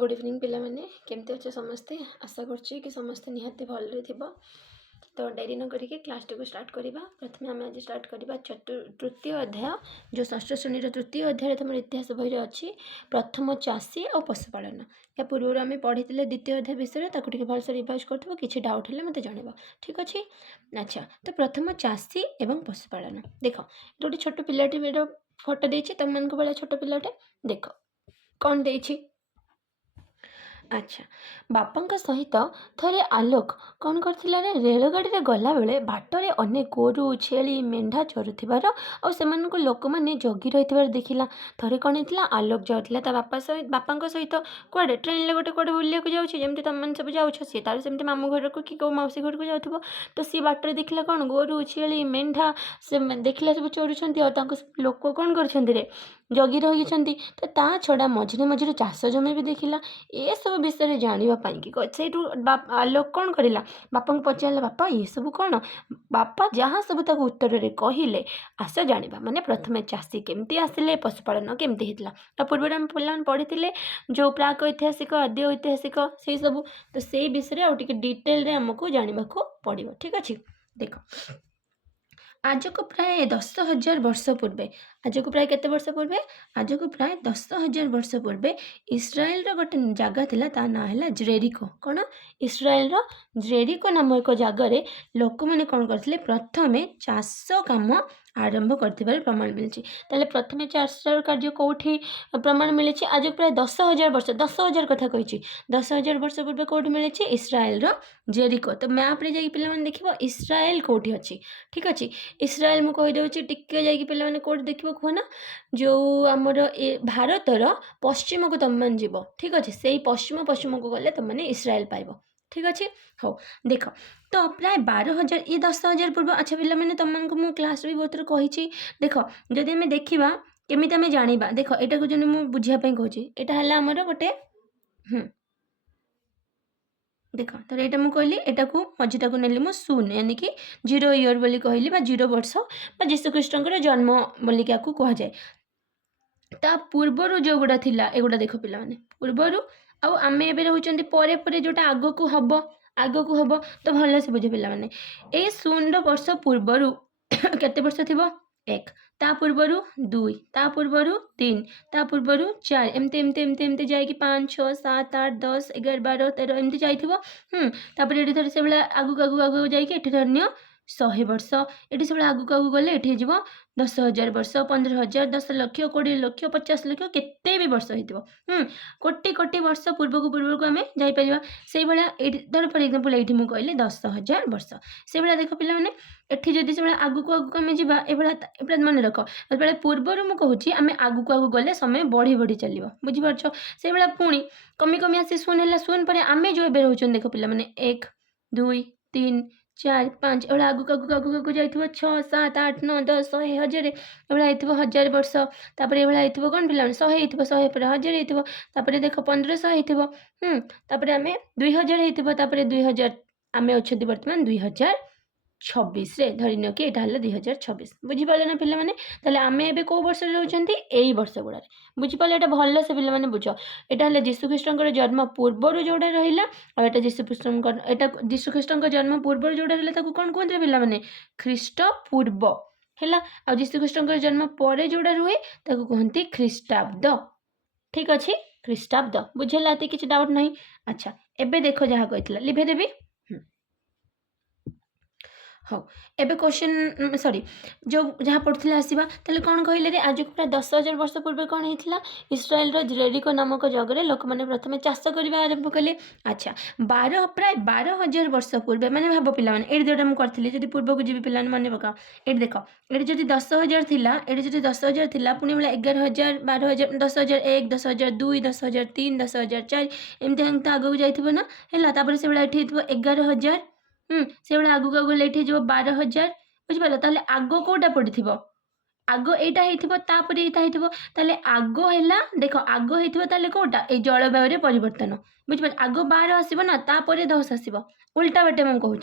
Good evening पिलामाने केमती अच्छे समस्ते आशा कर समस्ते निहाती भलरे थिबो। तो डेरी न करिके क्लास टी को स्टार्ट करवा। प्रथम आम आज स्टार्ट करवा तृतीय अध्याय जो षष्ठ श्रेणी तृतीय अध्याय तुम इतिहास बही अच्छी प्रथम चाषी और पशुपालन। या पूर्व आम पढ़ी द्वितीय अध्याय विषय ताकि भलसे रिवाइज कर किसी डाउट है मत जानव ठीक अच्छे। अच्छा तो प्रथम चाषी एवं पशुपालन देख गोटे छोट पिलाटी फोटो देती तुम मान भाया छोट पिलाटे देख कौन देती। अच्छा बापा सहित थरे आलोक कौन करथिला रे रेलगाड़ी रे गला बेले बाटरे अनेक गोरु छेली मेंढा चरुथिबार और सेमानकु लोक माने जगी रहिथिबार देखिला। थरे कौन हेतिला आलोक जाउथिला ता बापा सहित कुआडे ट्रेन ले गोटे कुआडे बुलिया को जाउछि जेमति तम मन सब जाउछ सी तार सेमति मामू घर को कि को मौसी घर को जाउथबो तो सी बाटरे देखिला कौन गोरु छेली मेंढा से देखिला सब चोरुछंती और तांको लोक कौन करछंती रे जगी रहिछंती। तो ता छड़ा मझिरे मझिरे चाष जमी भी देखिला ए सब विषय जानापी कि से आलोक कौन करा बापा को पचारा बापा ये सब कौन बापा जहाँ सब तक उत्तर रे कहले आस जाना माने प्रथम चाषी केमती आसिले पशुपालन केमती होता। तो पूर्व आम पे पढ़ी जो प्राक ऐतिहासिक आद्य ऐतिहासिक से सब तो से विषय आउ डिटेल रे आमको जानवा पड़ो ठीक अच्छे। देख आज को प्राय 10,000 वर्ष पूर्वे आज को प्राय केते वर्ष पूर्वे आज को प्राय 10,000 वर्ष पूर्वे इस्राएल रो गोटे जगह थिला ता ना हैला जेरिको। कौन इस्राएल रो जेरिको नाम एक जगह लोक मैंने कौन करथिले प्रथमे चाष काम आरंभ करथिबार प्रमाण मिलछि। ताले प्रथमे चाष कार्य कोठी प्रमाण मिलछि आज प्राय 10,000 वर्ष 10,000 कथा कहिछि 10,000 वर्ष पूर्वे कोठी मिलछि इस्राएल रो जेरिको। तो मैप रे जाई पिला मन देखिबो इस्राएल कोठी अछि ठीक अछि। इस्राएल मु कहि दउछि टिके जाई पिला मन कोठी देखिबो कहना जो हमर ए भारतर पश्चिम को तुम मन जीव ठीक अच्छे से पश्चिम को गले तुम मैंने इस्राएल पाइब ठीक अच्छे। हो देख तो प्राय 12,000 ये 10,000 पूर्व। अच्छा पिला मैंने तुमको मु क्लास भी बहुत थर कही देख जदि आम देखा केमी आम जाना देख यहाँ को जो मुझे बुझापी कहूँ यहाँ आमर गोटे देख तो ये मुझे कहली यहाँ को मझीटा को नेली मु शून्य यानी कि 0 इयर बोली कहली 0 वर्ष जीशुख्रीष्टर जन्म बोलिक कह जाए। ता पूर्वर जो गुड़ा थिला एगुड़ा देख पिला माने पूर्वर आम एबे रहउचंती परे परे जोटा आगो को हबो तो भल से बुझे पिला माने ए 0 वर्ष पूर्वर केते वर्ष थिबो 1 ता पूर्वर 2 ता पूर्वर 3 ता पूर्वर 4 एमते एमते एमते एमते जाय कि 5 6 7 8 10 11 12 13 एमते जाइथिबो। तापर एठी थरे से बेला आगु जाय कि एठी धन्य 100 वर्ष एठी सब आगु गले एठी जीव 10,000 वर्ष 15,000 10 लक्ष 20 लक्ष 50 लक्ष केते भी वर्ष होइतिबो कोटी कोटी वर्ष पूर्व को आम जापर से भाया धर फॉर एग्जांपल ये मुझे कहली 10,000 वर्ष से भाया देख पिला माने एठी जदि से आगु आम जा मन रख जो पूर्वर मुझे कहूँ आम आगु गले समय बढ़ी बढ़ी चलो बुझीपार से भाया पुणी कमी कमी आसी शून्य है शून्य पर आम जो ए रोचन देख पिला माने 1 2 3 4 5 एवं आगु जाइए 6 7 8 9 10 100 1000 एवं 1000 वर्ष तापर ये कौन पिला 100 100 पर 1000 होपर देख 1500 होपर आम 2000 होपर 2000 आम अच्छा बर्तमान 2026 रे धरिन कि यहाँ है 2026 बुझीपारे ना पिला माने ताले आम एबे को वर्ष रहउचंती एई वर्ष गुड़ा बुझीपारे एटा भल से पिला माने बुझ एटा है जीशुख्रीष्टर जन्म पूर्वर जोड़ा रहिला और एटा जीशुख्रीष्टर जन्म पूर्वर जोड़ा रहिला ताको कोन कहते पिला माने ख्रीष्ट पूर्व हैला आ जीशुख्रीष्टर जन्म पर जोड़ा रुहे ताको कहते ख्रीष्टाब्द ठीक अच्छे ख्रीष्टाब्द बुझेला एते किछि डाउट नहीं। अच्छा एबे देखो जहाँ कहितला लिभे देबी हाँ एबे क्वेश्चन सॉरी जो जहाँ पढ़ुले आसवा ताले कौन कहले रे आज प्राय 10,000 वर्ष पूर्व कौन होता इस्राएल जेरिको नामक जगह लोक मैंने प्रथम चाष करने आरंभ कले। अच्छा प्राय 12,000 वर्ष पूर्वे मैंने भाव पिला ये जोटा मुझे करी पूर्व को जी पिला मन पका ये देख ये जो 10,000 थिला ये जो 10,000 थिला पुणी बेला 11,000 12,000 10,001 10,002 10,003 10,004 एमती आगू जाइए ना है से भाया ये 11,000 से भाया आगू आगू लेटे जो 12,000 बुझिपार ताले आग कोटा पड़ी थी आग एटा होतापर यहाँ आग है देख आग होता कौटा ये जलवायु परिवर्तन बुझिपार आग 12 आसब ना तापर 10 आसब उल्टा बाटे मुझे कहूँ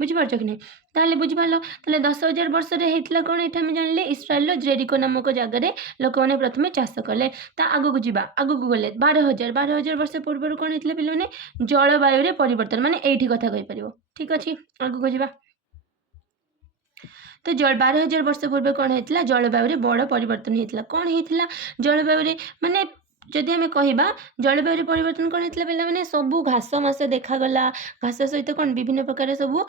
बुझिपारुछ कि नहीं ताले बुझिपारल ताले 10,000 वर्ष रे हेतला कोन एठा हम जानले इस्राएल जेरिको नामक जगह लोक मैंने प्रथम चाष कले ता आगु को जीवा आगु को गले 12,000 वर्ष पूर्व कोन हेतले पिले माने जलवायु रे परिवर्तन माने एठी कथा कहि परिबो ठीक अछि आगु को जीवा तो 12,000 वर्ष पूर्व कौन होता जलवायु बड़ परिवर्तन होता कौन होता जलवायु माने जदि आम कह जलवायु परिवर्तन कौन होता पे मैंने सबू घास मास देखगला घास सहित कौन विभिन्न प्रकार सबू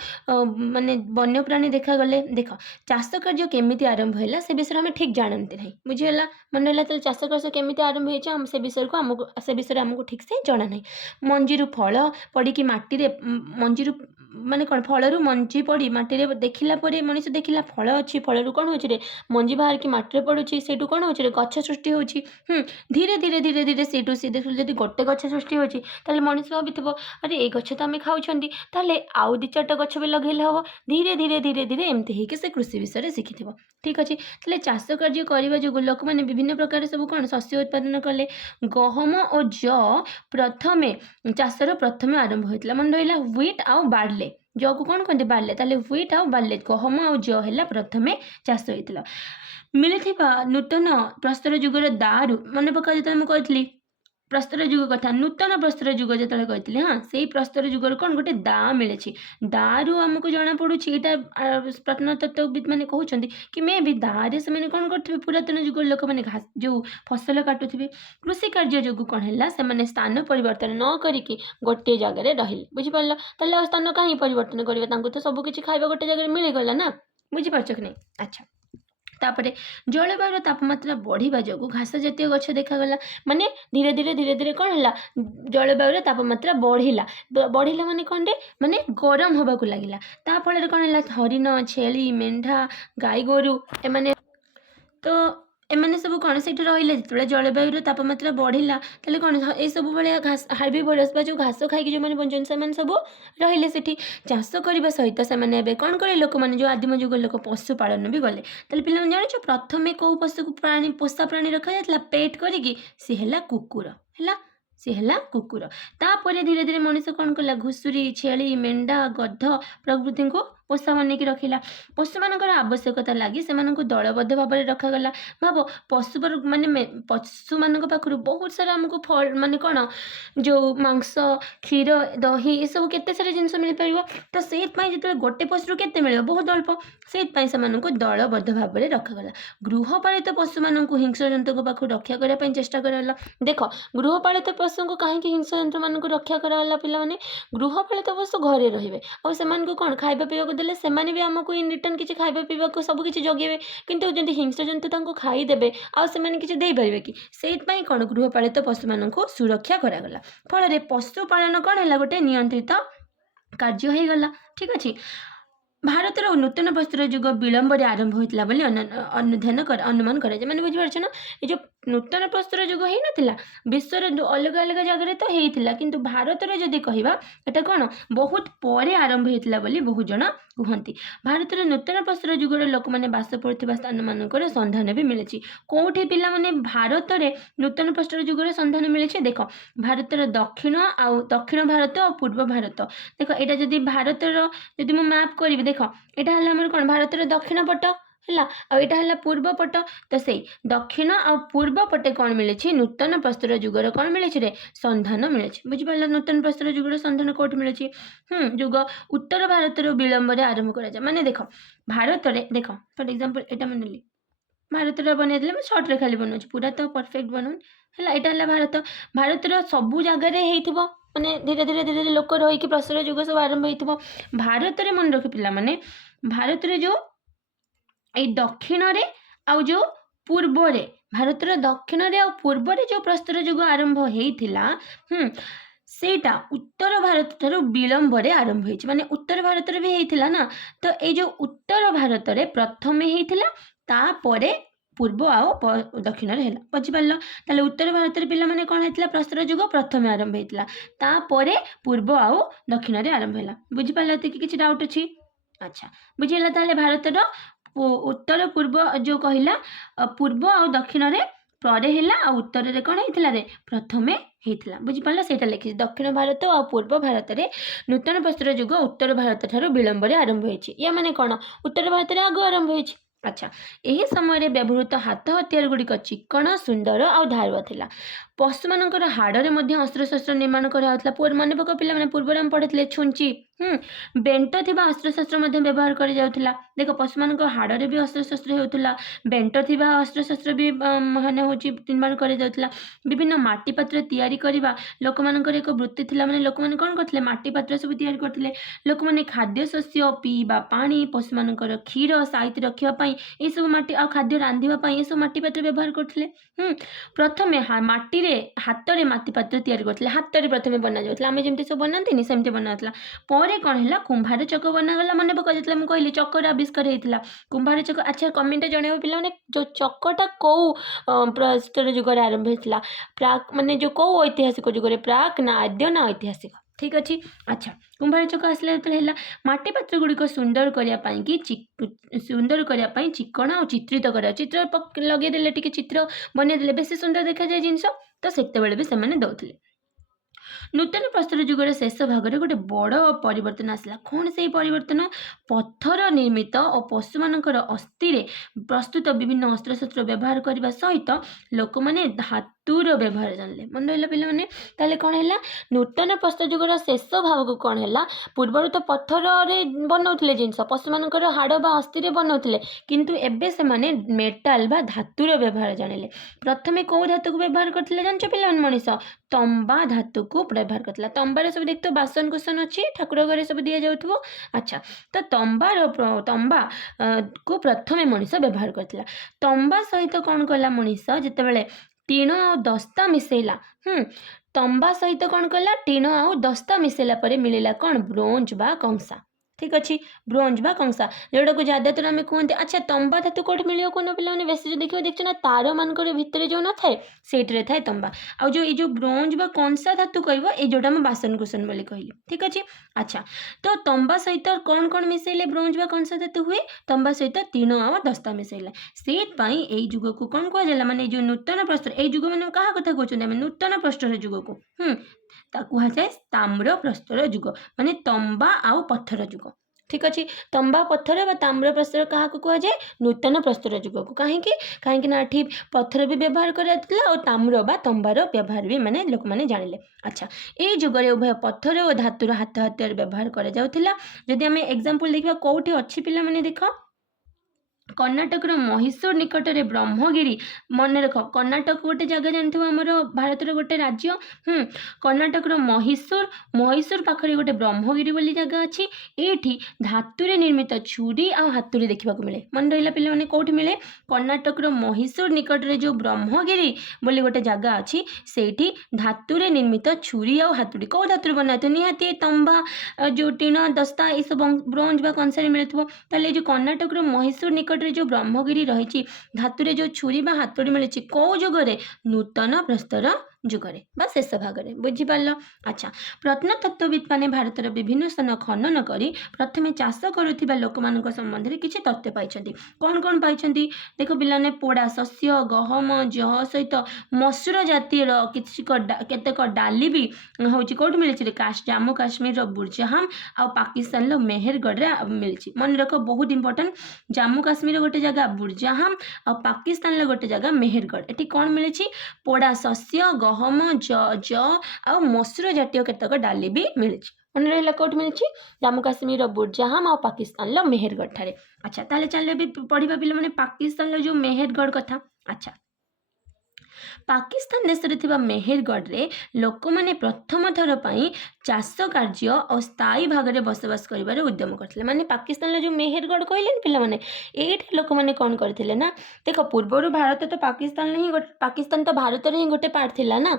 माने वन्य प्राणी देखगले देख चाष कार्य केमी आरंभ है से विषय में ठीक जानते ना बुझीगला मन रहा चाष कार्य केमी आरंभ हो से विषय को आमको से विषय आमको ठीक से जाना ना मंजीरू फल पड़ी माटी मंजीरू माने कौन फलू मंजी पड़ी माटी देखला मनीष देखला फल अच्छी फलू कौन हो मंजी बाहर की माटी पड़ुची से कौन हो गछ सृष्टि हो धीरे धीरे धीरे धीरे सीटू सी देखो जब गोटे गछ सृष्टि होती मनीष भावी अरे ये गछ तो आम खाऊँ आउ दी चार्ट गछ भी लगे हम धीरे धीरे धीरे धीरे एमती होकर से कृषि विषय शिखि ठीक अच्छे ताले चाष कार्य करने जो लोक मैंने विभिन्न प्रकार सब कौन शस्य उत्पादन कले गहम और ज प्रथमे चाषर प्रथमे आरंभ होता मन रहा व्हीट आउ बार्ले जौ को कौन कहते बार्ले ताले व्हीट आउ बार्ले गहम आउ ज है प्रथमे चाष होता मिलता नूतन प्रस्तर युगर दारू मन पका जो मुझे कही प्रस्तर युग कथा नूतन प्रस्तर युग जो कही हाँ से प्रस्तर युगर कौन गोटे दा मिले दारू आमको जना पड़ू यहाँ प्रत्नतत्वविद मैंने कहते कि मे भी दारे से मैंने कौन करेंगे पुरातन युग लोक मैंने घास जो फसल काटुवे कृषि कार्य जो कौन है से स्थान परिवर्तन न करिकी गोटे जगह रही बुझिपार ताले स्थान कहीं परिवर्तन करेंगे तो सबकि खाଇବା गोटे जगह मिलगला ना बुझिपार कि नहीं अच्छा तापरे जलवायु तापमात्रा बढ़िया जो घास जातीय गछ देखगला माने धीरे धीरे धीरे धीरे कौन है जलवायु तापमात्रा बढ़िला बढ़िला माने कौन रे माने गरम होगा लगिला ता फल कौन है हरिण छेली मेंढा गाई गोरु एमाने तो एमाने सब कौन से रही जो जलवायु तापमात्रा बढ़िला ताले कौन ये सब भाया घास हार्बिवोरस जो घास खाई जो मैंने बंचन से सब रहिले सेठी चाष करने सहित से कौन कले लोक मैंने जो आदिम जुग लोक पशुपालन भी गले ताले पिला जान प्रथमे कौ पशु प्राणी पोषा प्राणी रखा जाता पेट करी सी है कुकुर है सी है कुकुर तापर धीरे धीरे मनीष कौन कला घुषुरी छेली मेंढा गध प्रभृति को पोषा मन की रखिला पशु मान आवश्यकता लगी से दलबद्ध भाव में रखागला भाव पशु माने पशु मान पाखु बहुत सारा आमको फल माने कौन जो मांस क्षीर दही ये सब केते सारा जिनस मिल पार तो से जो गोटे पशु के मिले बहुत अल्प से दलबद्ध भाव में रखागला गृहपालित पशु मान हिंस जंतु पाखु रक्षा करने चेष्टा कराला देख गृहपालित पशु को कहीं हिंस जंतु मान रक्षा कराला पिला गृहपालित पशु घरे रे और कौन खाଇବା पीवा देले सेमाने भी आमको इन रिटर्न किसी खाଇବା पीवा को सब किसी जगेबे किंतु जदि हिंस जंतु तांको खाईदेवे आउ सेमाने किसी दे पारिबे कि सेइतपई कौन गृहपालित पशु माननको सुरक्षा करागला फल पशुपालन कौन है गोटे नियंत्रित कार्य हो गला ठीक अच्छे भारत नूतन वस्त्र युग विलंब आरंभ होता अध्ययन अनुमान कर मैंने बुझीपार ना ये जो नूतन वस्त्र युग हो ना विश्वर अलग अलग जगह तो होता किंतु भारत जदि कहवा एटा कौन बहुत पर आरंभ होता बहुत जन कहती भारत नूतन वस्त्र युगर लोक मैंने बास पड़ता स्थान मानक संधान भी मिले कौटी पिला माने भारत में नूतन वस्त्र युगर संधान मिले देख भारत दक्षिण दक्षिण भारत और पूर्व भारत देख यहाँ जदि भारत जदि मु मैप करी देख यहाँ है कौन भारत दक्षिण पट है आईटा है पूर्व पट तो से दक्षिण आ पूर्व पटे कौन मिले नूतन वस्त्र युगर कौन मिले संधान मिले बुझिपार नूतन वस्त्र युगर संधान कौट मिले युग उत्तर भारत विलंब आरंभ कर माने देख भारत देख फॉर एग्जांपल एटा मनली भारत बनई सर्ट रे खाली बनाऊँ पूरा तो परफेक्ट बनाऊँ है यहाँ है भारत भारत सबू जगार माने धीरे धीरे धीरे धीरे लोक रही प्रस्तर युग सब आरंभ हो भारत में मन रखी पिला माने भारत में जो ये दक्षिण आउ जो पूर्व भारत दक्षिण आ पूर्व जो प्रस्तर युग आरंभ होता सेटा उत्तर भारत ठारू विलंब आरंभ हो माने उत्तर भारत भी होता ना तो ये जो उत्तर भारत में प्रथम होता तापर पूर्व आओ दक्षिण है बुझिपार ताले उत्तर भारत पिला माने कौन होता प्रस्तर युग प्रथम आरंभ होता तापर पूर्व आओ दक्षिण आरंभ है बुझिपार किसी डाउट अच्छी अच्छा बुझीगला ताले भारत उत्तर पूर्व जो कहला पूर्व आ दक्षिण ପରେ ହେଲା ଆଉ उत्तर कौन होता रे प्रथमे होता बुझिपार से लिखी दक्षिण भारत और पूर्व भारत में नूतन वस्त्र युग उत्तर भारत ठारू विलंब आरंभ होती या माने कौन उत्तर भारत में आग आरंभ होती। अच्छा यही समय व्यवहृत हाथ हथियार गुड़िक चिकण सुंदर और धारुआ थिला पशु मानकर हाड़े अस्त्रशस्त्र निर्माण कराउथला मन पक पे पूर्व आम पढ़ी छुंची बेंट थी अस्त्रशस्त्र व्यवहार कर जाउथला देख पशु मान हाड़े भी अस्त्रशस्त्र होता बेंट थी अस्त्रशस्त्र भी माने हूँ निर्माण कर जाउथला विभिन्न माटी पात्र तैयारी करबा लोक मानकर एक वृत्ति थिला माने लोक माने कोन करथिले माटी पात्र सब तैयारी करथिले लोक माने खाद्य शस्य पीबा पानी पशु मानकर क्षीर साइति रखिबा पई ए सब माटी आ खाद्य रांधिबा पई ए सब माटी पात्र व्यवहार करथिले प्रथमे माटी रे हाथ रे माटी पात्र तैयारी करथिले हाथ रे प्रथमे बना जाउथला आमे जेमति सब बनांतिनी सेमति बनाउथला परे कौन है कुंभार चक बनागला मन पक जो मुझे कहली चकर आविष्कार होता कुंभार चक। अच्छा कमेंट जन पे जो चकटा कौ प्रस्तर जुगर आरंभ होता प्राक माने जो कौ ऐतिहासिक जुगर प्राक ना आद्य ना ऐतिहासिक ठीक अच्छे। अच्छा कुंभार चक आसला जो माटी पात्र गुड़िक सुंदर करने सुंदर करने चिकण और चित्रित कर चित्र लगेदे टे चित्र बनईदे बेस सुंदर देखा जाए जिनस तो से भी से दौले नूतन प्रस्तर जुगर शेष भाग में गोटे बड़ परिवर्तन आसला कौन से परिवर्तन पत्थर निर्मित और पशु मानकर अस्थि प्रस्तुत विभिन्न अस्त्रशस्त्र व्यवहार करने सहित लोक मैंने धातुर व्यवहार जानले मन रहा पे मैंने कौन है नूतन प्रस्तर जुगर शेष भाग को कौन है पूर्वर तो पत्थर बनाऊे जिनस पशु मानकर हाड़ बा अस्थि बनाऊे किंतु एबे से माने मेटाल बा धातुर व्यवहार जानिले प्रथमे कौ धातु को व्यवहार करथिले जानछ पिला मनीष तंबा धातु को व्यवहार करथिला तंबार सब देखतो बासन कुसन अच्छी ठाकुर घरे सब दिया जाउथबो। अच्छा तो तंबा को प्रथमे मनीष व्यवहार करथिला तंबा सहित कौन कला मनीष जितेबाला टीण और दस्ता मिसेला तंबा सहित कौन कला टीण और दस्ता मिसेला परे मिलिला कौन ब्रोंज बा कंसा ठीक अच्छे ब्रोंज बा कंसा जोटा को ज्यादातर आम कहते। अच्छा तंबा धातु कौट मिले कौन पे बेस जो देखिए देखो ना तार मानक भितर जो न थाए से थाए तंबा आ जो ये ब्रोंज बा कंसा धातु कह ये जोटा मैं बासन कुसन बोली कहली ठीक अच्छे। अच्छा तो तंबा सहित कौन कौन मिसेले ब्रोंज बा कंसा धातु हुए तंबा सहित तीण आ दस्ता मिसेला से युग को कौन कहुला माने जो नूतन प्रस्तर ये युग मैंने क्या कथा कहते नूतन प्रस्तर युग को कहुए ताम्र प्रस्तर युग माने तंबा आउ पत्थर युग ठीक अच्छे तंबा पत्थर ताम्र प्रस्तर क्या कहुए नूतन प्रस्तर युग को कहीं ना ये पत्थर भी व्यवहार कराला और ताम्र बा तंबार व्यवहार भी माने लोक मैंने जानिले। अच्छा ये युगरे उभय पत्थर और धातुर हाथ हथियार व्यवहार करा आम एग्जांपल देखा कौटी अच्छी पिला माने देख कर्णाटक महिशूर निकट में ब्रह्मगिरी मन रख कर्णाटक गोटे जगह जानते आमर भारत गोटे राज्य कर्णाटक महिशूर पाखरे गोटे ब्रह्मगिरी बोली जगह अच्छी ये धातुरे निर्मित छुरी आ हातुड़ी देखा मिले मन रहा पे मैंने कौट मिले कर्णाटक महिशूर निकट में जो ब्रह्मगिरी बोली गोटे जगह अच्छी से धातुरे निर्मित छुरी आ हातुड़ी कौ धातु बना निहाती तंबा जो टीण दस्ता ये सब ब्रोंज बा कंसारी मिले जो कर्णाटक महिशूर निकट जो ब्रह्मगिरी रही धातुरे जो छुरी बा हातुड़ी मिली कौ जुगरे नूतन प्रस्तर जुगरे बा शेष भाग में बुझीपार। अच्छा प्रत्नतत्वविद मैंने भारत विभिन्न स्थान खनन करी प्रथमे चाष करुवा लोक मान संबंध में किसी तथ्य पाई कौन कौन पाई देख पिलाने पोड़ा शस्य गहम जह सहित मसूर जातीय केतेक डाली भी हूँ कौट मिली जम्मू काश्मीर बुर्जहाम आ पाकिस्तान मेहरगढ़ मिली मन रख बहुत इंपोर्टेंट जम्मू काश्मीर गोटे जगह बुर्जहाम आ पाकिस्तान गोटे जगह मेहरगढ़ ये कौन मिली पोड़ा शस्य गहम ज आ मसूर जातीय केतक डाली भी मिली मन रहा कौट मिली जम्मू काश्मीर बुर्जहाम आ पाकिस्तान मेहरगढ़ ठारे। अच्छा ताले चल भी पढ़ा पे मैंने पाकिस्तान जो मेहरगढ़ कथा। अच्छा पाकिस्तान देश में मेहरगढ़ रे लोक मैंने प्रथम थर पर चाष कार्य और स्थायी भाग में बसवास कर उद्यम करते माने पाकिस्तान जो मेहरगढ़ कहले पिला माने ये लोक मैंने कौन करते ना देख पूर्वर भारत तो पाकिस्तान तो भारत ही गोटे पार्ट थिला ना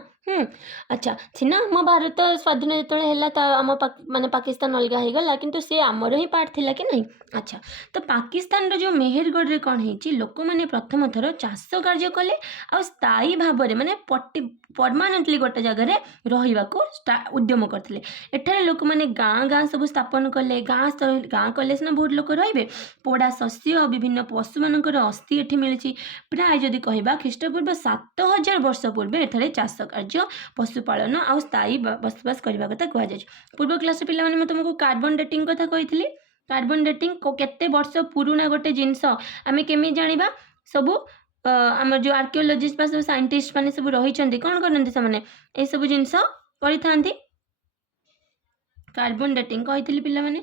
अच्छा सीना आम भारत स्वाधीन जो आम माने पाकिस्तान अलग हो गला किंतु से आमर ही पार्ट थिला कि नहीं। अच्छा तो पाकिस्तान जो मेहरगढ़ रे कौन है लोक मैंने प्रथम थर चाष कार्य कले आ स्थायी भाव में माने परमानेंटली गोटे जगह रहा उद्यम करते କରୁଥିଲେ। ଏଠାରେ ଲୋକମାନେ ଗାଁ ଗାଁ ସବୁ ସ୍ଥାପନ କଲେ। ଗାଁ କଲେ ସିନା ବହୁତ ଲୋକ ରହିବେ। ପୋଡ଼ା ଶସ୍ୟ ବିଭିନ୍ନ ପଶୁମାନଙ୍କର ଅସ୍ଥି ଏଠି ମିଳିଛି। ପ୍ରାୟ ଯଦି କହିବା ଖ୍ରୀଷ୍ଟପୂର୍ବ 7000 ବର୍ଷ ପୂର୍ବେ ଏଠାରେ ଚାଷ କାର୍ଯ୍ୟ ପଶୁପାଳନ ଆଉ ସ୍ଥାୟୀ ବସବାସ କରିବା କଥା କୁହାଯାଇଛି। ପୂର୍ବ କ୍ଲାସରେ ପିଲାମାନେ ମୁଁ ତୁମକୁ କାର୍ବନ ଡେଟିଂ କଥା କହିଥିଲି। କାର୍ବନ ଡେଟିଂ କେତେ ବର୍ଷ ପୁରୁଣା ଗୋଟେ ଜିନିଷ ଆମେ କେମିତି ଜାଣିବା? ସବୁ ଆମର ଯେଉଁ ଆର୍କିଓଲୋଜିଷ୍ଟ ବା ସବୁ ସାଇଣ୍ଟିଷ୍ଟ ମାନେ ସବୁ ରହିଛନ୍ତି କ'ଣ କରନ୍ତି ସେମାନେ? ଏସବୁ ଜିନିଷ କରିଥାନ୍ତି। କାର୍ବନ ଡେଟିଂ କହିଥିଲି ପିଲାମାନେ।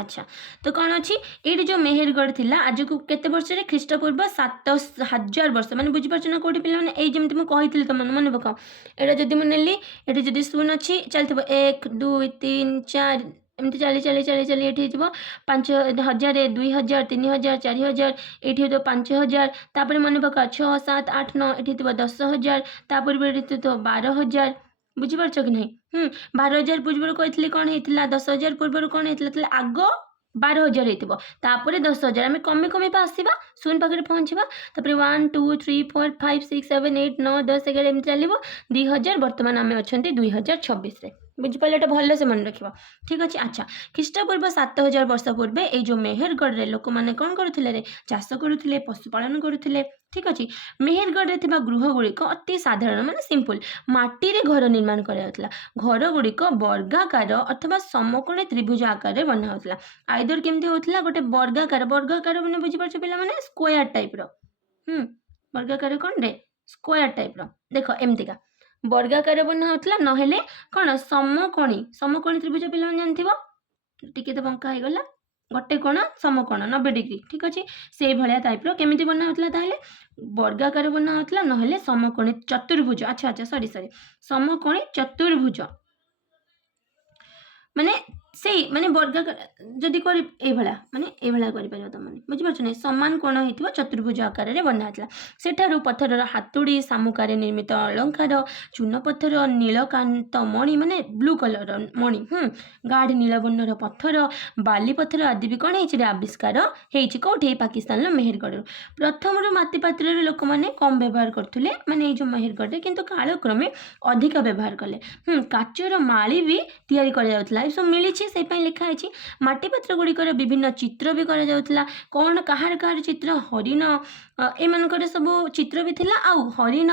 আচ্ছা তো କ'ଣ ଅଛି ଏଇଠି ଯେଉଁ ମେହେରଗଡ଼ ଥିଲା ଆଜକୁ କେତେ ବର୍ଷରେ? ଖ୍ରୀଷ୍ଟପୂର୍ବ 7000 ବର୍ଷ। ମାନେ ବୁଝିପାରୁଛ ନା କୋଉଠି ପିଲାମାନେ? ଏଇ ଯେମିତି ମୁଁ କହିଥିଲି ତମମାନେ ମନେ ପକାଅ। ଏଇଟା ଯଦି ମୁଁ ନେଲି ଏଠି ଯଦି ଶୂନ ଅଛି ଚାଲିଥିବ 1 2 3 4 ଏମିତି ଚାଲି ଚାଲି ଚାଲି ଚାଲି ଏଠି ହେଇଯିବ 5000 2000 3000 4000 ଏଇଠି ହେଇଥିବ 5000 ତାପରେ ମନେ ପକାଅ 6 7 8 9 ଏଠି ହେଇଥିବ 10000 ତାପରେ ଏଠି ହେଇଥିବ 12000 ବୁଝିପାରୁଛ କି ନାହିଁ? 12000 ପୂର୍ବରୁ କହିଥିଲି କ'ଣ ହେଇଥିଲା? 10000 ପୂର୍ବରୁ କ'ଣ ହେଇଥିଲା? ତାହେଲେ ଆଗ 12000 ହେଇଥିବ ତାପରେ 10000 ଆମେ କମି କମି ଆସିବା ଶୂନ ପାଖରେ ପହଞ୍ଚିବା ତାପରେ 1 2 3 4 5 6 7 8 9 10 11 ଏମିତି ଚାଲିବ 2000 ବର୍ତ୍ତମାନ ଆମେ ଅଛନ୍ତି 2026ରେ। ବୁଝିପାରିଲେ? ଏଇଟା ଭଲସେ ମନେ ରଖିବ। ଠିକ୍ ଅଛି। ଆଚ୍ଛା ଖ୍ରୀଷ୍ଟପୂର୍ବ 7000 ବର୍ଷ ପୂର୍ବେ ଏଇ ଯେଉଁ ମେହେରଗଡ଼ରେ ଲୋକମାନେ କ'ଣ କରୁଥିଲେ ରେ? ଚାଷ କରୁଥିଲେ, ପଶୁପାଳନ କରୁଥିଲେ। ଠିକ୍ ଅଛି। ମେହେରଗଡ଼ରେ ଥିବା ଗୃହଗୁଡ଼ିକ ଅତି ସାଧାରଣ ମାନେ ସିମ୍ପଲ ମାଟିରେ ଘର ନିର୍ମାଣ କରାଯାଉଥିଲା। ଘରଗୁଡ଼ିକ ବର୍ଗାକାର ଅଥବା ସମକୋଣୀ ତ୍ରିଭୁଜ ଆକାରରେ ବନା ହେଉଥିଲା। ଆଇଦର କେମିତି ହେଉଥିଲା? ଗୋଟେ ବର୍ଗାକାର ମାନେ ବୁଝିପାରୁଛ ପିଲାମାନେ? ସ୍କୋୟାର ଟାଇପ୍ର। ବର୍ଗାକାର କ'ଣ ରେ? ସ୍କୋୟାର ଟାଇପ୍ର। ଦେଖ ଏମିତିକା ବର୍ଗାକାର ବନା ହେଉଥିଲା ନହେଲେ କ'ଣ ସମକୋଣୀ ତ୍ରିଭୁଜ ପିଲାମାନେ ଜାଣିଥିବ। ଟିକେ ତ ବଙ୍କା ହେଇଗଲା ଗୋଟେ କୋଣ ସମକୋଣ 90 ଡିଗ୍ରୀ। ଠିକ୍ ଅଛି। ସେଇଭଳିଆ ଟାଇପ୍ର କେମିତି ବନା ହେଉଥିଲା? ତାହେଲେ ବର୍ଗାକାର ବନା ହେଉଥିଲା ନହେଲେ ସମକୋଣୀ ଚତୁର୍ଭୁଜ। ଆଚ୍ଛା ସରି ସମକୋଣୀ ଚତୁର୍ଭୁଜ ମାନେ ସେଇ ମାନେ ବର୍ଗାକାର ଯଦି ଏଇଭଳିଆ କରିପାରିବ ତମମାନେ। ବୁଝିପାରୁଛ ନା? ସମାନ କୋଣ ହେଇଥିବ ଚତୁର୍ଭୁଜ ଆକାରରେ ବନା ହେଇଥିଲା। ସେଠାରୁ ପଥରର ହାତୁଡ଼ି, ଶାମୁକାରେ ନିର୍ମିତ ଅଳଙ୍କାର, ଚୂନପଥର, ନୀଳକାନ୍ତ ମଣି ମାନେ ବ୍ଲୁ କଲର ମଣି, ଗାଢ଼ ନୀଳବର୍ଣ୍ଣର ପଥର, ବାଲି ପଥର ଆଦି ବି କ'ଣ ହେଇଛି? ଆବିଷ୍କାର ହେଇଛି। କେଉଁଠି? ପାକିସ୍ତାନର ମେହେରଗଡ଼ରୁ। ପ୍ରଥମରୁ ମାଟି ପାତ୍ରରେ ଲୋକମାନେ କମ୍ ବ୍ୟବହାର କରୁଥିଲେ ମାନେ ଏଇ ଯେଉଁ ମେହେରଗଡ଼ରେ, କିନ୍ତୁ କାଳକ୍ରମେ ଅଧିକ ବ୍ୟବହାର କଲେ। କାଚର ମାଳି ବି ତିଆରି କରାଯାଉଥିଲା। ଏସବୁ ମିଳିଛି ସେଇପାଇଁ ଲେଖା ହେଇଛି। ମାଟି ପାତ୍ର ଗୁଡ଼ିକର ବିଭିନ୍ନ ଚିତ୍ର ବି କରାଯାଉଥିଲା। କ'ଣ କାହାର ଚିତ୍ର? ହରିଣ ଏମାନଙ୍କର ସବୁ ଚିତ୍ର ବି ଥିଲା। ଆଉ ହରିଣ,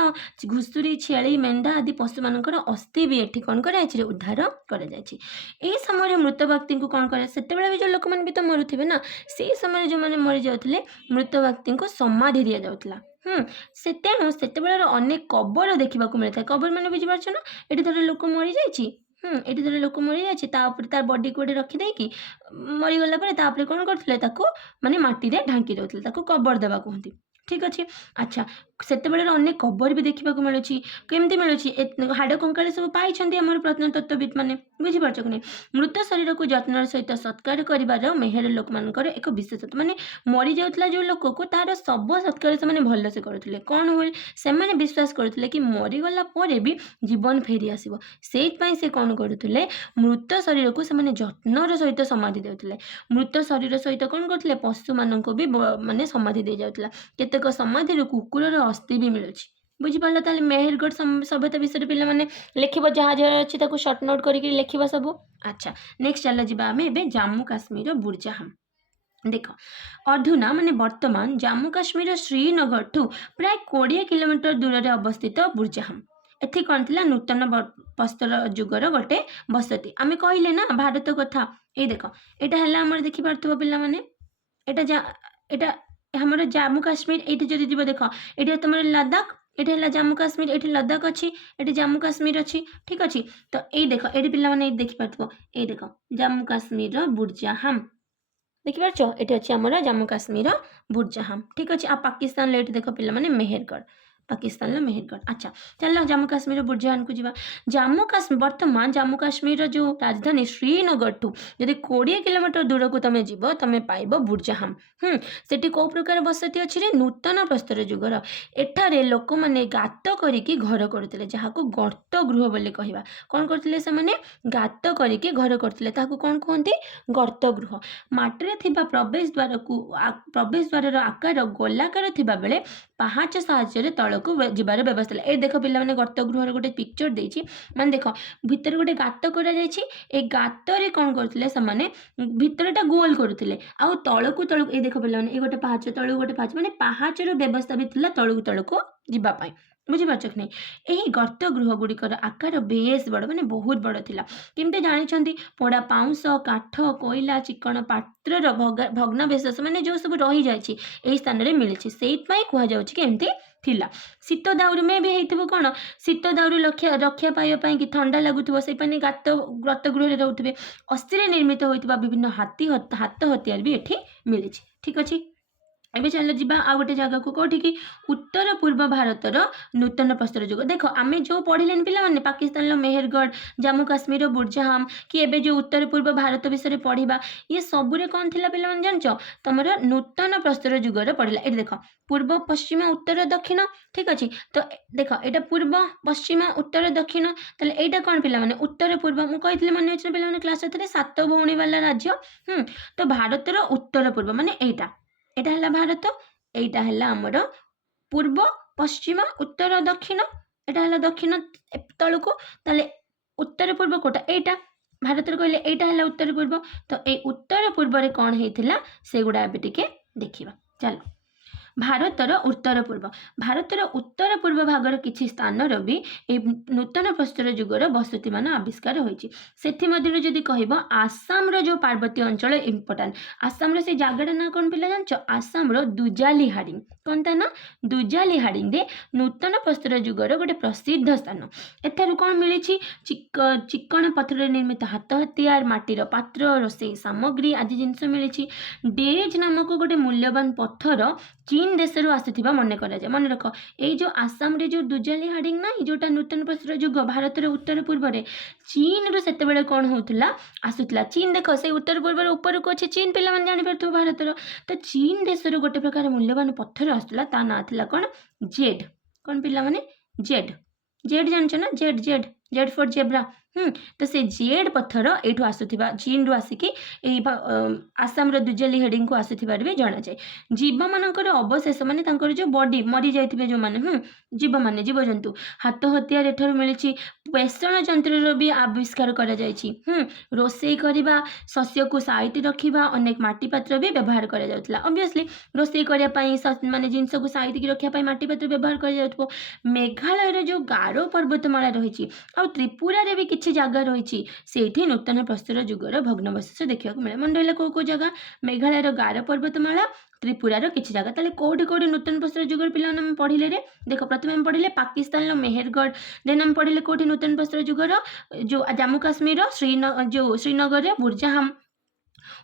ଘୁଷୁରୀ, ଛେଳି, ମେଣ୍ଢା ଆଦି ପଶୁମାନଙ୍କର ଅସ୍ଥି ବି ଏଠି କ'ଣ କରାଯାଇଛି? ଉଦ୍ଧାର କରାଯାଇଛି। ଏହି ସମୟରେ ମୃତ ବ୍ୟକ୍ତିଙ୍କୁ କ'ଣ କରାଯାଏ? ସେତେବେଳେ ବି ଯେଉଁ ଲୋକମାନେ ବି ତ ମରୁଥିବେ ନା, ସେଇ ସମୟରେ ଯେଉଁମାନେ ମରିଯାଉଥିଲେ ମୃତ ବ୍ୟକ୍ତିଙ୍କୁ ସମାଧି ଦିଆଯାଉଥିଲା। ତେଣୁ ସେତେବେଳର ଅନେକ କବର ଦେଖିବାକୁ ମିଳିଥାଏ। କବର ମାନେ ବୁଝିପାରୁଛ ନା? ଏଠି ଧର ଲୋକ ମରିଯାଇଛି, ତା ଉପରେ ତାର ବଡିକୁ ଗୋଟେ ରଖିଦେଇକି ମରିଗଲା ପରେ ତାପରେ କ'ଣ କରୁଥିଲେ? ତାକୁ ମାନେ ମାଟିରେ ଢାଙ୍କି ଦେଉଥିଲେ। ତାକୁ କବର ଦେବା କୁହନ୍ତି। ଠିକ୍ ଅଛି। ଆଚ୍ଛା ସେତେବେଳର ଅନେକ କବର ବି ଦେଖିବାକୁ ମିଳୁଛି। କେମିତି ମିଳୁଛି? ହାଡ଼ କଙ୍କାଳ ସବୁ ପାଇଛନ୍ତି ଆମର ପ୍ରତ୍ନତତ୍ତ୍ୱବିତ୍ ମାନେ। ବୁଝିପାରୁଛ କି ନାହିଁ? ମୃତ ଶରୀରକୁ ଯତ୍ନର ସହିତ ସତ୍କାର କରିବାର ମେହେର ଲୋକମାନଙ୍କର ଏକ ବିଶେଷତ୍ୱ। ମାନେ ମରିଯାଉଥିଲା ଯେଉଁ ଲୋକକୁ ତାର ଶବ ସତ୍କାର ସେମାନେ ଭଲସେ କରୁଥିଲେ। କ'ଣ ହୁଏ? ସେମାନେ ବିଶ୍ୱାସ କରୁଥିଲେ କି ମରିଗଲା ପରେ ବି ଜୀବନ ଫେରି ଆସିବ। ସେଇଥିପାଇଁ ସେ କ'ଣ କରୁଥିଲେ? ମୃତ ଶରୀରକୁ ସେମାନେ ଯତ୍ନର ସହିତ ସମାଧି ଦେଉଥିଲେ। ମୃତ ଶରୀର ସହିତ କ'ଣ କରୁଥିଲେ? ପଶୁମାନଙ୍କୁ ବି ମାନେ ସମାଧି ଦିଆଯାଉଥିଲା। କେତେକ ସମାଧିରୁ କୁକୁରର ଅସ୍ଥି ବି ମିଳୁଛି। ବୁଝିପାରିଲ? ତାହେଲେ ମେହେରଗଡ଼ ସଭ୍ୟତା ବିଷୟରେ ପିଲାମାନେ ଲେଖିବ, ଯାହା ଯାହା ଅଛି ତାକୁ ସର୍ଟ ନୋଟ୍ କରିକି ଲେଖିବା ସବୁ। ଆଚ୍ଛା ନେକ୍ସଟ ଚାଲ ଯିବା ଆମେ ଏବେ ଜାମ୍ମୁ କାଶ୍ମୀରର ବୁର୍ଜାହାମ୍। ଦେଖ ଅଧୁନା ମାନେ ବର୍ତ୍ତମାନ ଜାମ୍ମୁ କାଶ୍ମୀରର ଶ୍ରୀନଗରଠୁ ପ୍ରାୟ 20 କିଲୋମିଟର ଦୂରରେ ଅବସ୍ଥିତ ବୁର୍ଜାହାମ୍। ଏଠି କ'ଣ ଥିଲା? ନୂତନ ପ୍ରସ୍ତର ଯୁଗର ଗୋଟେ ବସତି। ଆମେ କହିଲେ ନା ଭାରତ କଥା। ଏଇ ଦେଖ ଏଇଟା ହେଲା ଆମର ଦେଖିପାରୁଥିବ ପିଲାମାନେ, ଏଇଟା ଆମର ଜାମ୍ମୁ କାଶ୍ମୀର। ଏଇଠି ଯଦି ଯିବ ଦେଖ ଏଇଠି ତୁମର ଲଦାଖ, ଏଇଠି ହେଲା ଜାମ୍ମୁ କାଶ୍ମୀର, ଏଇଠି ଲଦାଖ ଅଛି, ଏଇଠି ଜାମ୍ମୁ କାଶ୍ମୀର ଅଛି। ଠିକ୍ ଅଛି। ତ ଏଇ ଦେଖ ଏଇଠି ପିଲାମାନେ ଏଇଠି ଦେଖିପାରୁଥିବ, ଏଇ ଦେଖ ଜାମ୍ମୁ କାଶ୍ମୀରର ବୁର୍ଜାହାମ୍ ଦେଖିପାରୁଛ? ଏଠି ଅଛି ଆମର ଜାମ୍ମୁ କାଶ୍ମୀରର ବୁର୍ଜାହାମ୍। ଠିକ୍ ଅଛି। ଆଉ ପାକିସ୍ତାନର ଏଇଠି ଦେଖ ପିଲାମାନେ ମେହେରଗଡ଼, ପାକିସ୍ତାନର ମେହେରଗଡ଼। ଆଚ୍ଛା ଚାଲ ଜାମ୍ମୁ କାଶ୍ମୀରର ବୁର୍ଜାହାନ୍କୁ ଯିବା। ବର୍ତ୍ତମାନ ଜାମ୍ମୁ କାଶ୍ମୀରର ଯେଉଁ ରାଜଧାନୀ ଶ୍ରୀନଗରଠୁ ଯଦି 20 କିଲୋମିଟର ଦୂରକୁ ତମେ ଯିବ ତମେ ପାଇବ ବୁର୍ଜାହାମ୍। ସେଠି କେଉଁ ପ୍ରକାର ବସତି ଅଛି ରେ? ନୂତନ ପ୍ରସ୍ତର ଯୁଗର। ଏଠାରେ ଲୋକମାନେ ଗାତ କରିକି ଘର କରୁଥିଲେ, ଯାହାକୁ ଗର୍ତ୍ତ ଗୃହ ବୋଲି କହିବା। କ'ଣ କରୁଥିଲେ ସେମାନେ? ଗାତ କରିକି ଘର କରୁଥିଲେ, ତାହାକୁ କ'ଣ କୁହନ୍ତି? ଗର୍ତ୍ତ ଗୃହ। ମାଟିରେ ଥିବା ପ୍ରବେଶ ଦ୍ୱାରର ଆକାର ଗୋଲାକାର ଥିବା ବେଳେ ପାହାଚ ସାହାଯ୍ୟରେ ତଳକୁ तलकू जीवार व्यवस्था ए देख पे गर्त गृहर गोटे पिक्चर देछि माने देख भितर गोटे गात करा जायछि ए गातरे कौन करथिले समाने भितरटा गोल करुथिले आ तलकू तलकू ए देख पे ए गोटे पाहाच तलकू गोटे पाहाच माने पाहाचर व्यवस्था भी थिला तलकू तलकू जीवा पाई बुझीपारछ कि नहीं यही गर्त गृह गुड़िकर आकार बेस बड़ माने बहुत बड़ थिला केमते जानिछंती पोड़ा पाउंस काठ कोइला चिकन पात्रर भग्नावशेष माने जो सब रही जायछि एही स्थान रे मिलिछि सेइत पई कुहा जाउछि कि एमती थिला शीत दाउरू में भी हेइथिबो कोन शीत दाउरू रक्षा पाइबा पई कि ठंडा लागुथिबो से पानी गर्त गृह रे रहउथिबे अस्थिर निर्मित होइतिबा विभिन्न हाथ हथियार भी एठी मिलिछि ठीक अछि एबे चल जीवा आ गोटे जगह को कोठी कि उत्तर पूर्व भारतर नूतन प्रस्तर युग देख आमे जो पढ़िले पिला माने पाकिस्तान लो मेहरगढ़ जम्मू काश्मीर बुर्जाहाम कि एबे जो उत्तर पूर्व भारत विषय पढ़िबा ये सबुरे कौन थिला पिला माने जानचो तमरा नूतन प्रस्तर युगर पढ़िला एठी देख पूर्व पश्चिम उत्तर दक्षिण ठीक अछि तो देख एटा पूर्व पश्चिम उत्तर दक्षिण तले एटा कौन पिला माने उत्तर पूर्व मु कहितले माने अछि पिला माने क्लास 7 भौणी वाला राज्य तो भारतर उत्तर पूर्व माने एटा एटा हला भारत एटा हला हमर पूर्व पश्चिम उत्तर दक्षिण एटा हला दक्षिण तलको ताले उत्तर पूर्व कोटा एटा भारत कहले एटा हला उत्तर पूर्व तो ए उत्तर पूर्व रे कोन हेतिला सेगुडा एबे टिके देखिबा चलो भारतर उत्तर पूर्व भागर किछि स्थानर भी ए नूतन प्रस्तर युगर बसति मान आविष्कार होइछि सेथि मध्यरु जदि कहबो आसाम रो जो पार्वतीय अंचल इम्पोर्टेंट आसाम रो से जागाडा ना कोन पिला जानचो आसाम रो दुजाली हाडिंग कोन ता ना दुजाली हाडिंग रे नूतन प्रस्तर युगर गोटे प्रसिद्ध स्थान एथारु कोन मिलिछि चिकन पत्थर निर्मित हाथ हथियार माटीर पात्र रोसई सामग्री आदि जिनस मिलिछि डेज नामक गोटे मूल्यवान पत्थर चीन देश आसुथिबा मन करा जाय मन रख ए जो आसाम रे जो दुजाली हाडिंग ना जोटा नूतन प्रस्तर युग भारत रे उत्तर पूर्व रे चीन रो सेते बेले कोन होतला आसुतला चीन देखो से उत्तर पूर्व रे ऊपर को अछि चीन पिला मन जानि परथु भारत रो तो चीन देश रो गोटे प्रकार मूल्यवान पत्थर आसुतला ता ना थिला कोन जेड कोन पिला माने जेड जेड जानछ ना Z Z Z for zebra तो से जेड पत्थर एठू आसुथिबा चीन रो आसिकी ए आसाम रो दुजाली हेडिंग को आसुथिबार भी जाना जाय जीव मानकर अवशेष माने तांकर जो बॉडी मरी जायथिबे जो माने जीव जंतु हाथ हथियार एठर मिलिछि पेषण यंत्र रो भी आविष्कार करा जायछि रोसई करबा शस्य को साइति रखिबा अनेक माटी पात्र भी व्यवहार करा जाउतला ऑब्वियसली रोसई करिया पई माने जिंस को साइति की रखिया पई माटी पात्र व्यवहार करा जाउतबो मेघालय रो जो गारो पर्वतमाला रहिछि आ त्रिपुरा रे भी किछि जगह रहिछि सेठी नूतन प्रस्तर युगर भग्नावशेष देखिया को मिले मन रहला को जगह मेघालय रो गारो पर्वतमाला त्रिपुरार किछि जगह ताले कोठी कोठी नूतन प्रस्तर युगर पिला हम पढ़िले रे देखो प्रथमे हम पढ़िले पाकिस्तान लो मेहरगढ़ देन हम पढ़िले कोठी नूतन प्रस्तर युगर जो जम्मू काश्मीर श्रीनगर रे बुर्जाहाम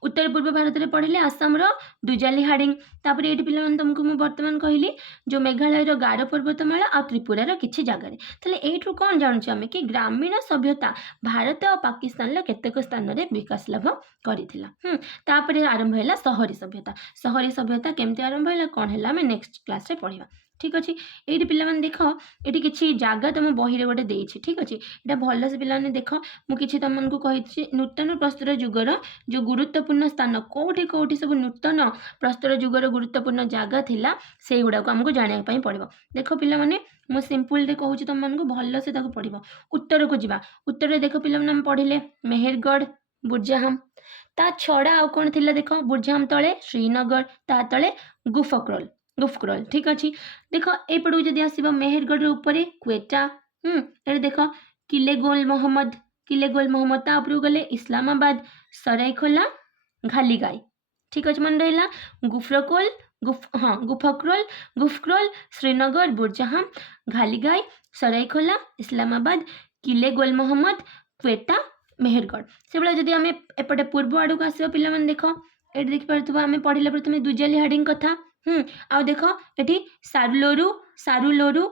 उत्तर पूर्व भारत रे पढ़िले आसाम रो दुजाली हाडिंग तापर एठी पिला मन तुमको मु वर्तमान कहिली जो मेघालय रो गारो पर्वतमाला आ त्रिपुरा रो किछि जगह रे ताले एठु कोन जानु छ कि ग्रामीण सभ्यता भारत और पाकिस्तान लो केतेक स्थान रे विकास लाभ करिथिला तापर आरंभ हैला शहरी सभ्यता केमते आरंभ हैला कोन हैला हम नेक्स्ट क्लास रे पढ़िबा ठीक अच्छे ये पिला देख ये किसी जगह तुम बही गोटे देती ठीक अच्छे यहाँ भल से पिला देख मुझे तुमको कही नूतन प्रस्तर युगर जो गुरुत्वपूर्ण स्थान कौटी कौटी सब नूतन प्रस्तर युगर गुरुत्वपूर्ण जगह थिला से गुड़ा को आमको जानापी पड़ो देख पिला मु सिंपल कहूँ तुमको भल से पढ़ उत्तर को जीवा उत्तर देख पिला पढ़िले मेहरगढ़ बुर्जाहाम ता छड़ा आउ कौन थिला देख बुर्जाहाम तले श्रीनगर ता तले गुफक्रोल ठीक अच्छे देख एपटू जदि आसवा मेहरगढ़ ऊपर क्वेटा ये देख किले गोल मोहम्मद तापर गले इस्लामाबाद सरायखोला घालीगाई ठीक अच्छे मन रहा गुफक्रोल श्रीनगर बुर्जाहाम घालीगाई सरायखोला इस्लामाबाद किले गोल मोहम्मद क्वेटा मेहरगढ़ से भाई जदि आम एपटे पूर्व आड़ को आसवा पिला देख ये देखिपा आम पढ़िले प्रथम दुजाली हाडिंग कथा आउ देख ये सारुलोरू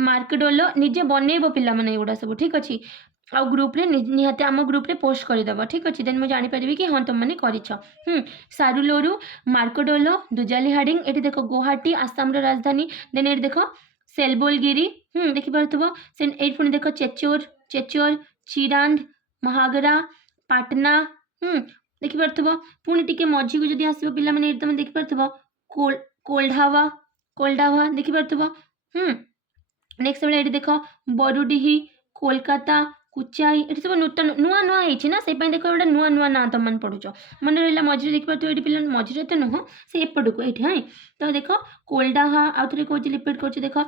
मार्कडोलो निजे बनइब पिला माने एगुड़ा सब ठीक अच्छे आउ ग्रुप रे निहाते आम ग्रुप रे पोस्ट करदेव ठीक अच्छे देन मुझे जानीपरि कि हाँ तुम मैंने कर सारुलोरू मार्कडोलो दुजाली हाडिंग ये देख गुवाहाटी आसाम राजधानी देन ये देख सेलबोलगिरी देखिपो से पुणी देख चेचोर चिरांड महागरा पाटना देखिपो पुणी टिके मझी को जदि आसो पिला तुम देखिपो कोल्डावा देखिपो नेक्स्ट बेला ये देख बरुडीही कोलकाता कुचाई ये सब नूतन नुआ नुआ होती ना से देख गोटे नुआ नुआ ना तुम मैंने पढ़ुच मन रहा मझे देखिए ये पे मझे तो नुह से एपटू ये हाँ तो देख कोलडाहा आउ थे कौन रिपीट कर देख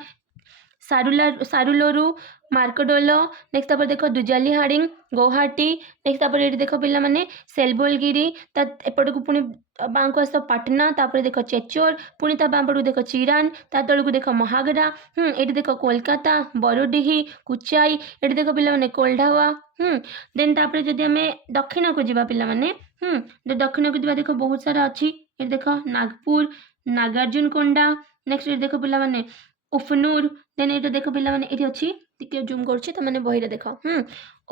सारुलोरू मार्कडोलो नेक्स्ट तापर देख दुजाली हाडिंग गौहाटी नेक्स्ट तापर ये देख पिला माने सेलबोलगिरी एपटू पुणी बाँको आस पाटना तापर देख चेचोर पुणी ता बाँपटू देख चिरान ता तलू देख महागरा ये देख कोलकाता बरुडीही कुचाई ये देख पिला माने कोल्ढावा देन तापर जदि आम दक्षिण को जीवा पिला माने दक्षिण को जीवा देख बहुत सारा अच्छी ये देख नागपुर नागार्जुन कोंडा नेक्स्ट ये देख पिला माने उफनूर देन ये देख पिला माने ये अच्छी टिके जूम करछि त माने बहिरे देख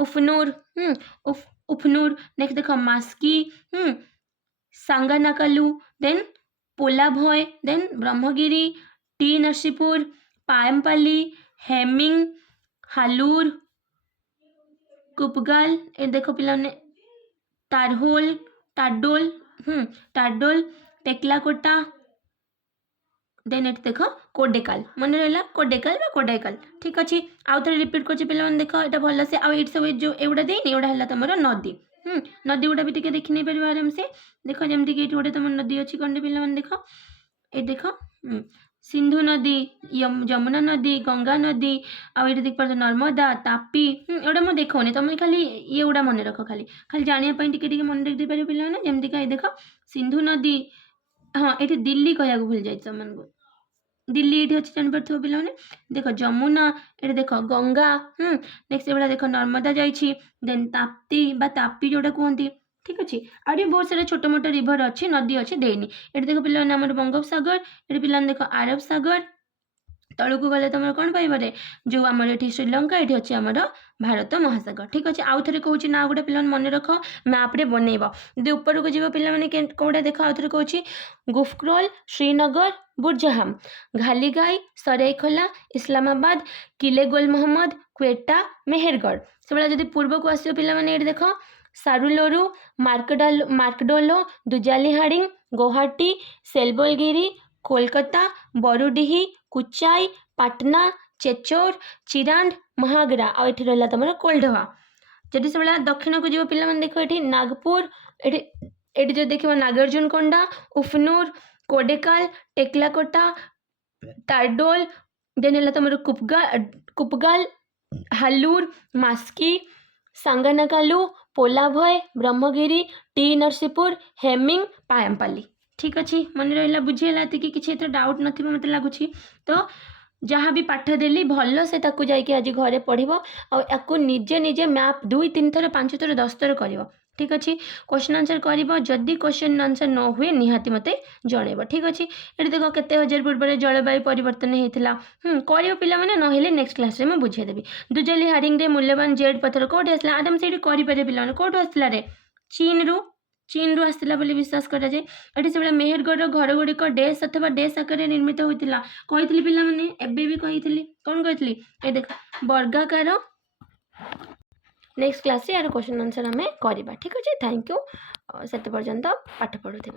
उफनूर उफनूर नेक्स्ट देख मास्की सांगानाकालू देन पोलाभय देन ब्रह्मगिरी टी नरसीपुर पायमपल्ली हेमिंग हालूर कुपगाल ये देख पिला माने तारहोल टाडोल टाडोल टेक्लाकोटा देन एट देख कोडेकाल मन रहा कोडेकाल कोडाइकाल ठीक अच्छे आउ थे रिपीट कर पे देख ये भल से आउ सब जो एगुड़ा देनी एगुड़ा है तुम नदी नदी गुड़ा भी देखी नहीं पार आराम से देख जमती कि गोटे तुम नदी अच्छी कंडे पे देख ये देख सिंधु नदी यमुना नदी गंगा नदी आउ देख पार नर्मदा तापी एगुड़ा मुझे देखनी तुम खाली ये गुड़ा मन रख खाली खाली जानापी टे मन रखी पार पे जमती ये देख सिंधु नदी हाँ ये दिल्ली कहया भूल जाए तुमको दिल्ली ये अच्छी जान पार्थ पे देख जमुना ये देख गंगा नेक्स्ट ये देख नर्मदा जाइए देन ताप्ती तापी जोटा कहती ठीक अच्छे आगे बहुत सारा छोट मोट रिभर अच्छी नदी अच्छी देनी ये देख पे बंगोपसागर ये पे देख आरब सागर तलू को गले तुम कौन पाइबे जो आम ये श्रीलंका ये अच्छे आम भारत महासागर ठीक अच्छे आउ थे कौच ना गोटे पे मन रख मैप्रे बनइब यदि ऊपर को जीव पे कौटा देख आउ थे कौच गुफक्रोल श्रीनगर बुरजाहम घालीगाई सराइखला इस्लामाबाद किले गोल मोहम्मद क्वेटा मेहरगढ़ से जब पूर्व को आसो पे देख सारुलोरू मार्कडोलो दुजाली हाडिंग गौहाटी सेलबोलगिरी कोलकाता बरुडीही कुचाई पाटना चेचोर चिरांड महागरा और ये रहा तुम कोल्ढवा जदि से दक्षिण को जीव पे देख ये नागपुर ये जो देख नागार्जुन कोंडा उफनूर कोडेकाल टेक्लाकोटा टारडोल देन है तुम कुपगाल हालूर मास्की सांगानाकालू पोलाभय ब्रह्मगिरी टी नरसीपुर हेमिंग पायमपल्ली ठीक अच्छे मन रहा बुझीगला कि किसी डाउट न मत लगुच तो जहाँ भी पाठ देली भल से जाकि आज घरे पढ़ और निजे निजे मैप 2-3 थर 5 थर 10 थर कर ठीक अच्छे क्वेश्चन आंसर कर जदि क्वेश्चन आंसर न हुए निहाती मत जन ठीक अच्छे ये देख केते हजार पूर्व जलवायु परिवर्तन होता कर पे ना नेक्स्ट क्लास में बुझेदेवी दुजाली हाडिंग मूल्यवान जेड पत्थर कौटे आसला आराम से करें पे कौटू आसला चीन रु आसला विश्वास करा जाए ये से मेहरगढ़ घर गुड़िक डेस अथवा डेस आकार निर्मित होता कही पे एबे भी कही कौन कही ये देख वर्गाकार नेक्स्ट क्लास यार क्वेश्चन आंसर आम करवा ठीक अच्छे थैंक यू से पर्यंत पाठ पढ़ुथे।